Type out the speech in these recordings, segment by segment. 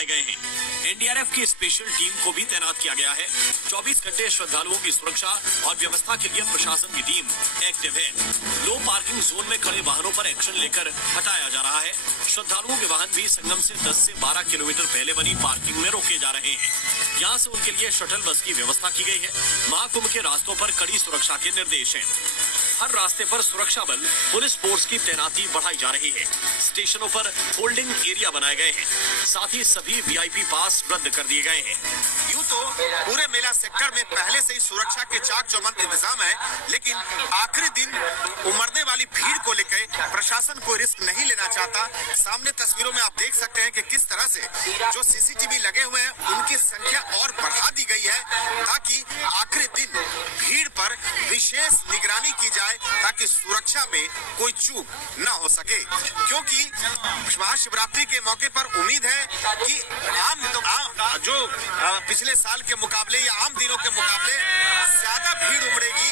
बढ़ाए गए हैं। एनडीआरएफ की स्पेशल टीम को भी तैनात किया गया है। 24 घंटे श्रद्धालुओं की सुरक्षा और व्यवस्था के लिए प्रशासन की टीम एक्टिव है। लो पार्किंग जोन में खड़े वाहनों पर एक्शन लेकर हटाया जा रहा है। श्रद्धालुओं के वाहन भी संगम से 10 से 12 किलोमीटर पहले बनी पार्किंग में रोके जा रहे हैं। यहाँ से उनके लिए शटल बस की व्यवस्था की गई है। महाकुंभ के रास्तों पर कड़ी सुरक्षा के निर्देश हैं। हर रास्ते पर सुरक्षा बल, पुलिस फोर्स की तैनाती बढ़ाई जा रही है। स्टेशनों पर होल्डिंग एरिया बनाए गए हैं। साथ ही सभी वीआईपी पास रद्द कर दिए गए हैं। यूं तो पूरे मेला सेक्टर में पहले से ही सुरक्षा के चाक चौबंद इंतजाम है, लेकिन आखिरी दिन उमड़ने वाली भीड़ को लेकर प्रशासन कोई रिस्क नहीं लेना चाहता। सामने तस्वीरों में आप देख सकते हैं कि किस तरह से जो सीसीटीवी लगे हुए हैं उनकी संख्या और बढ़ा दी गई है, ताकि आखिरी दिन भीड़ पर विशेष निगरानी की जाए, ताकि सुरक्षा में कोई चूक न हो सके। क्योंकि महाशिवरात्रि के मौके पर उम्मीद है कि जो पिछले साल के मुकाबले या आम दिनों के मुकाबले ज्यादा भीड़ उमड़ेगी।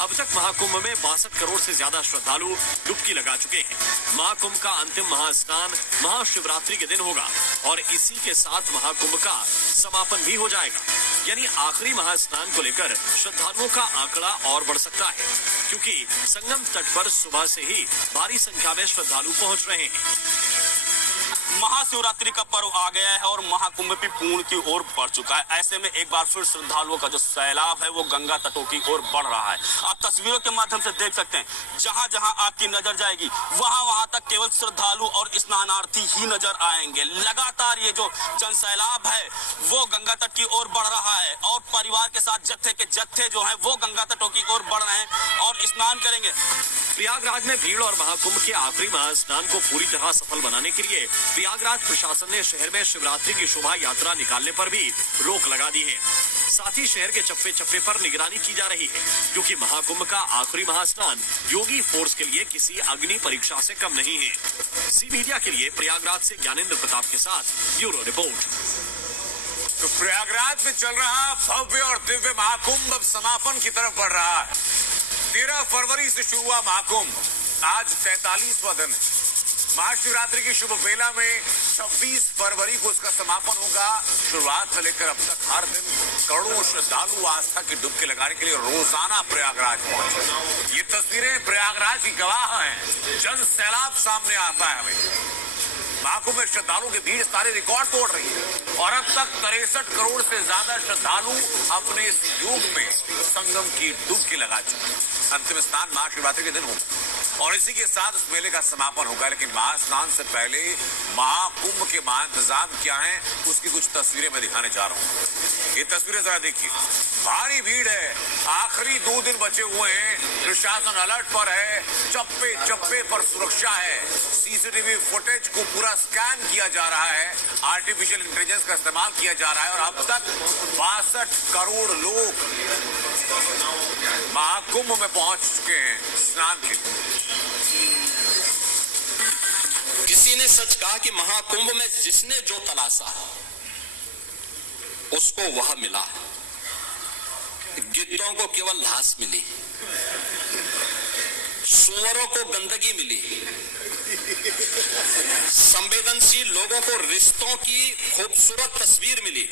अब तक महाकुंभ में 62 करोड़ से ज्यादा श्रद्धालु डुबकी लगा चुके हैं। महाकुंभ का अंतिम महास्नान महाशिवरात्रि के दिन होगा और इसी के साथ महाकुंभ का समापन भी हो जाएगा। यानी आखिरी महास्नान को लेकर श्रद्धालुओं का आंकड़ा और बढ़ सकता है, क्योंकि संगम तट पर सुबह से ही भारी संख्या में श्रद्धालु पहुंच रहे हैं। महाशिवरात्रि का पर्व आ गया है और महाकुंभ भी पूर्ण की ओर बढ़ चुका है। ऐसे में एक बार फिर श्रद्धालुओं का जो सैलाब है वो गंगा तटों की ओर बढ़ रहा है। आप तस्वीरों के माध्यम से देख सकते हैं, जहां जहां आपकी नजर जाएगी वहां वहां तक केवल श्रद्धालु और स्नानार्थी ही नजर आएंगे। लगातार ये जो जन सैलाब है वो गंगा तट की ओर बढ़ रहा है और परिवार के साथ जत्थे के जत्थे जो है वो गंगा तटों की ओर बढ़ रहे हैं और स्नान करेंगे। प्रयागराज में भीड़ और महाकुंभ के आखिरी महास्नान को पूरी तरह सफल बनाने के लिए प्रयागराज प्रशासन ने शहर में शिवरात्रि की शोभा यात्रा निकालने पर भी रोक लगा दी है। साथ ही शहर के चप्पे चप्पे पर निगरानी की जा रही है, क्योंकि महाकुंभ का आखिरी महास्नान योगी फोर्स के लिए किसी अग्नि परीक्षा से कम नहीं है। सी मीडिया के लिए प्रयागराज से ज्ञानेंद्र प्रताप के साथ ब्यूरो रिपोर्ट। तो प्रयागराज में चल रहा भव्य और दिव्य महाकुंभ अब समापन की तरफ बढ़ रहा है। 13 फरवरी से शुरू हुआ महाकुंभ, आज 43वां दिन। महाशिवरात्रि की शुभ बेला में 26 फरवरी को इसका समापन होगा। शुरुआत से लेकर अब तक हर दिन करोड़ों श्रद्धालु आस्था की डुबकी लगाने के लिए रोजाना प्रयागराज पहुंचे। ये तस्वीरें प्रयागराज की गवाह हैं। जन सैलाब सामने आता है हमें। महाकुंभ में श्रद्धालुओं की भीड़ सारे रिकॉर्ड तोड़ रही है और अब तक 63 करोड़ से ज्यादा श्रद्धालु अपने इस युग में संगम की डुबकी लगा चुके हैं। अंतिम स्नान महाशिवरात्रि के दिन होगा और इसी के साथ उस मेले का समापन होगा। लेकिन महास्नान से पहले महाकुंभ के महा इंतजाम क्या है उसकी कुछ तस्वीरें मैं दिखाने जा रहा हूँ। ये तस्वीरें जरा देखिए, भारी भीड़ है। आखिरी 2 दिन बचे हुए हैं। प्रशासन अलर्ट पर है, चप्पे चप्पे पर सुरक्षा है। सीसीटीवी फुटेज को पूरा स्कैन किया जा रहा है। आर्टिफिशियल इंटेलिजेंस का इस्तेमाल किया जा रहा है और अब तक 62 करोड़ लोग महाकुंभ में पहुंच चुके हैं स्नान के लिए। किसी ने सच कहा कि महाकुंभ में जिसने जो तलाशा उसको वह मिला। गिद्धों को केवल घास मिली, सुअरों को गंदगी मिली, संवेदनशील लोगों को रिश्तों की खूबसूरत तस्वीर मिली,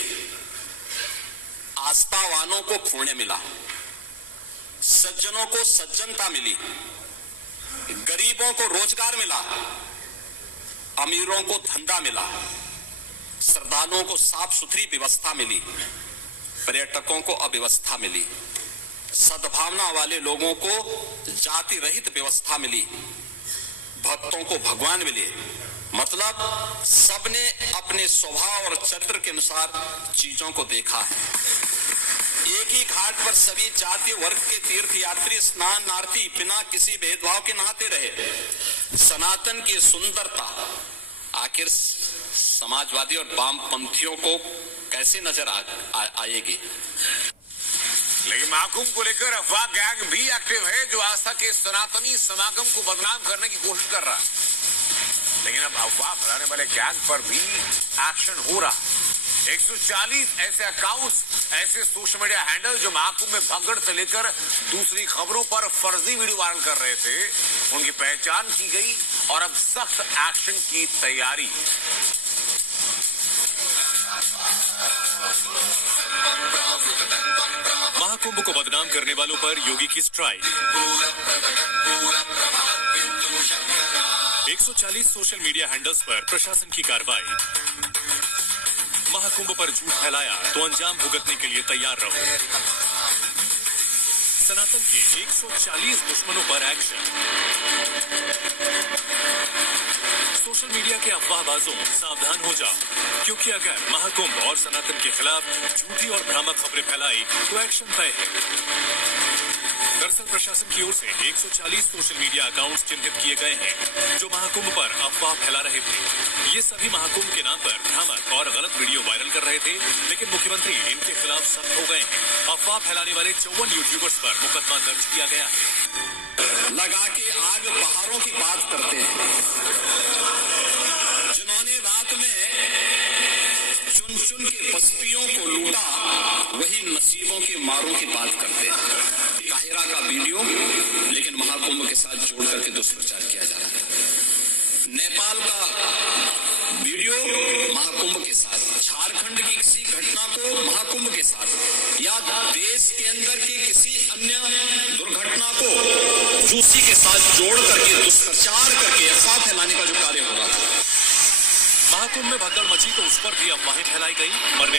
आस्थावानों को पुण्य मिला, सज्जनों को सज्जनता मिली, गरीबों को रोजगार मिला, अमीरों को धंधा मिला, श्रद्धालुओं को साफ सुथरी व्यवस्था मिली, पर्यटकों को अव्यवस्था मिली, सद्भावना वाले लोगों को जाति रहित व्यवस्था मिली, भक्तों को भगवान मिले। मतलब सबने अपने स्वभाव और चरित्र के अनुसार चीजों को देखा है। एक ही घाट पर सभी जाति वर्ग के तीर्थ यात्री स्नानार्थी बिना किसी भेदभाव के नहाते रहे। सनातन की सुंदरता आखिर समाजवादी और वामपंथियों को कैसे नजर आएगी? लेकिन महाकुंभ को लेकर अफवाह गैंग भी एक्टिव है, जो आस्था के सनातनी समागम को बदनाम करने की कोशिश कर रहा है। लेकिन अब अफवाह फैलाने वाले गैंग पर भी एक्शन हो रहा। 140 ऐसे अकाउंट्स, ऐसे सोशल मीडिया हैंडल जो महाकुंभ में भगदड़ से लेकर दूसरी खबरों पर फर्जी वीडियो वायरल कर रहे थे, उनकी पहचान की गई और अब सख्त एक्शन की तैयारी। महाकुंभ को बदनाम करने वालों पर योगी की स्ट्राइक। 140 सोशल मीडिया हैंडल्स पर प्रशासन की कार्रवाई। महाकुंभ पर झूठ फैलाया तो अंजाम भुगतने के लिए तैयार रहो। सनातन के 140 दुश्मनों पर एक्शन। सोशल मीडिया के अफवाहबाजों सावधान हो जाओ, क्योंकि अगर महाकुंभ और सनातन के खिलाफ झूठी और भ्रामक खबरें फैलाई तो एक्शन तय है। दरअसल प्रशासन की ओर से 140 सोशल मीडिया अकाउंट्स चिन्हित किए गए हैं जो महाकुंभ पर अफवाह फैला रहे थे। ये सभी महाकुंभ के नाम पर भ्रामक और गलत वीडियो वायरल कर रहे थे, लेकिन मुख्यमंत्री इनके खिलाफ सख्त हो गए हैं। अफवाह फैलाने वाले 54 यूट्यूबर्स पर मुकदमा दर्ज किया गया है। लगा के आग बहारों की बात करते हैं, जिन्होंने रात में चुन चुन के बस्तियों को लूटा, वही नसीबों के मारों की बात करते हैं। काहिरा का वीडियो लेकिन महाकुंभ के साथ जोड़ करके दुष्प्रचार किया जा रहा है। नेपाल का वीडियो महाकुंभ के साथ, झारखंड की किसी घटना को महाकुंभ के साथ, या देश के अंदर की किसी अन्य दुर्घटना को रूसी के साथ जोड़ करके दुष्प्रचार करके अफवाह फैलाने का जो कार्य हो रहा था। महाकुंभ में भगदड़ मची तो उस पर भी अफवाहें फैलाई गई। मरने